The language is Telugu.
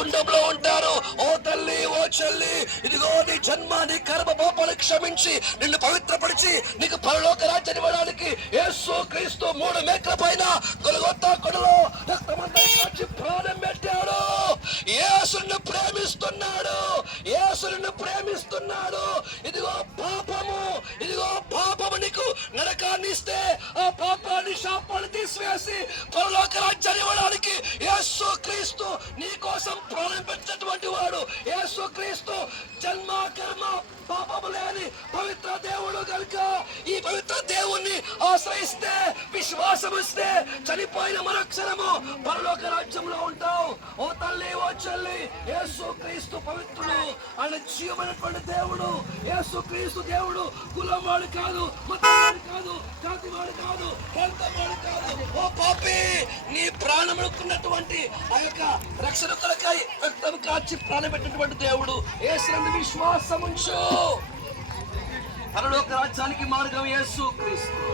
అగ్నిగుండంలో ఉంటారు. ఓ తల్లి, ఓ చెల్లి, ఇదిగో నీ జన్మ, నీ కర్మ పాపాలు క్షమించి నిన్ను పవిత్రపరిచి నీకు పరలోక రాజ్యాన్ని ఇవ్వడానికి యేసు క్రీస్తు 3 మేకల పైన గొల్గొతా కొండలో రక్తమంతా కాచి ప్రాణం పెట్టాడు. యేసుని ప్రేమిస్తున్నాడు, యేసుని ప్రేమిస్తున్నాడు. ఇదిగో పాపము నీకు నరకాన్ని ఇస్తే ఆ పాపాన్ని, శాపాన్ని తీసివేసి పరలోక రాజ్యాన్ని ఇవ్వడానికి యేసు క్రీస్తు నీ కోసం ప్రాణం పెట్టినటువంటి వాడు. యేసు క్రీస్తు జన్మ కర్మ పాపము లేని పవిత్ర దేవుడు కనుక ఈ పవిత్ర దేవుణ్ణి ఆశ్రయిస్తే, విశ్వాసం ఇస్తే చనిపోయిన మరుక్షణము పరలోక రాజ్యంలో ఉంటావు. ఓ తల్లి, ఓ చెల్లి, యేసు క్రీస్తు పవిత్రుడు, ఆయన జీవమైనటువంటి దేవుడు. యేసు క్రీస్తు దేవుడు కులవాడు కాదు, మతవాడు కాదు, జాతివాడు కాదు, ప్రాంతవాడు కాదు. ఓ పాపి, నీ ప్రాణముకున్నటువంటి ఆ యొక్క రక్షణ కొరకై రక్తం కాచి ప్రాణం పెట్టినటువంటి దేవుడు. యేసునందు విశ్వాసం ఉంచు. పరలోక రాజ్యానికి మార్గం యేసు క్రీస్తు.